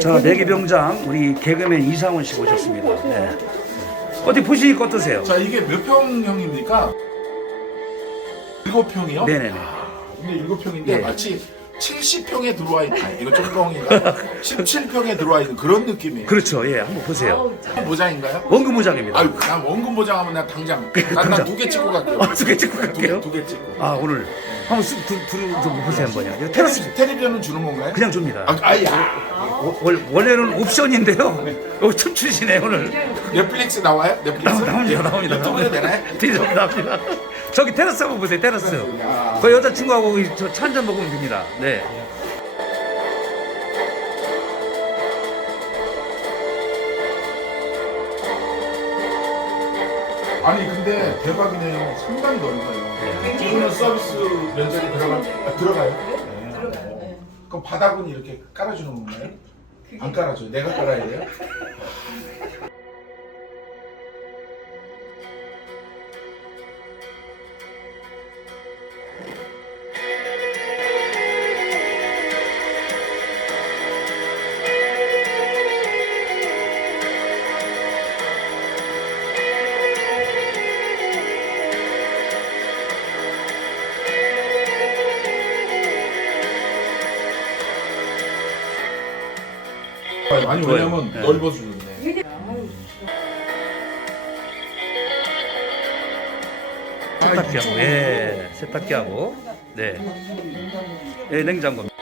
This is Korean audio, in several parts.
자, 내기병장 우리 개그맨 이상훈 씨 모셨습니다. 네. 어디 보시니까 어떠세요? 자 이게 몇 평형입니까? 일곱 평이요? 네네네. 근데 일곱 평인데 예. 마치 70평에 들어와 있는 아니, 이거 쫑뻥이가 17평에 들어와 있는 그런 느낌이에요. 그렇죠. 예, 한번 보세요. 모장인가요? 원금 모장입니다. 아유, 난 원금 보장하면 나 당장 당장. 난두 개 찍고 갈게요. 아, 두 개 찍고 갈게요. 두 개 찍고. 아, 오늘 한번 쑥 두, 두, 좀 보세요 한번요. 이거 테라스 테레비, 텔레비전은 주는 건가요? 그냥 줍니다. 아. 워- 월- 원래는 옵션인데요. 어, 춤추시네 오늘. 넷플릭스 나와요? 넷플릭스? 나옵니다, 나옵니다. 유튜브에 되나요? 뒤져 나옵니다. 저기 테라스 한번 보세요, 테라스. 야. 그 여자친구하고 차 한잔 먹으면 됩니다. 네. 아니 근데 대박이네요. 상당히 넓어요. 서비스 면적이 들어가 아, 들어가요? 네. 그럼 바닥은 이렇게 깔아주는 건가요? 안 깔아줘요. 내가 깔아야 돼요? 아니. 왜냐면 네. 넓어주는데. 세탁기하고, 예, 세탁기하고, 네, 예, 냉장고.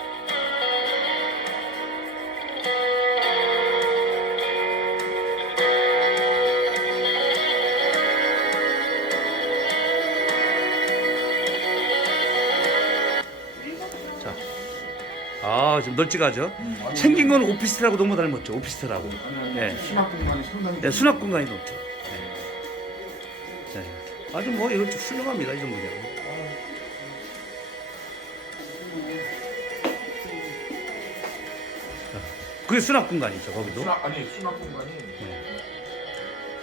아, 지금 널찍하죠? 생긴 건 오피스텔하고 너무 닮았죠, 오피스텔하고. 예. 수납 공간이 상당히. 네, 수납 공간이 높죠. 네. 네. 아주 뭐 이거 좀 훌륭합니다 이 정도면. 자, 그게 수납 공간이죠 거기도. 수납 아니 수납 공간이.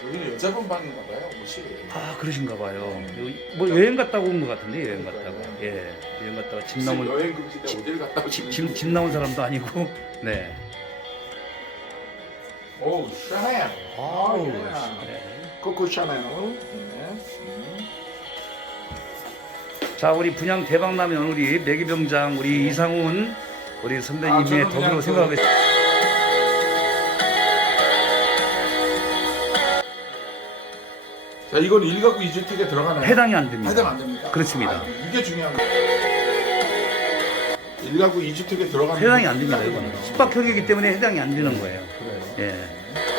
여기는 여자분 방인가 봐요. 옷이. 아 그러신가 봐요. 여기 뭐 여행 갔다 온 것 같은데 여행 갔다가 예 여행 갔다가 집 나온 여행 금지인데 어딜 갔다 집, 오시는 집, 집 나온 사람도 아니고 네. 오 샤넬. 아우 네. 코코 샤넬. 네. 음. 자 우리 분양 대박 나면 우리 매기병장 우리 이상훈 우리 아, 선배님의 저는 덕으로 그- 생각하겠습니다. 자 이건 1가구 2주택에 들어가나요? 해당이 안 됩니다. 해당 안 됩니까? 그렇습니다. 아, 이게 중요한 거. 1가구 2주택에 들어가는 해당이 안 됩니다. 이거는 숙박형이기 때문에 해당이 안 되는 거예요. 그래요. 예.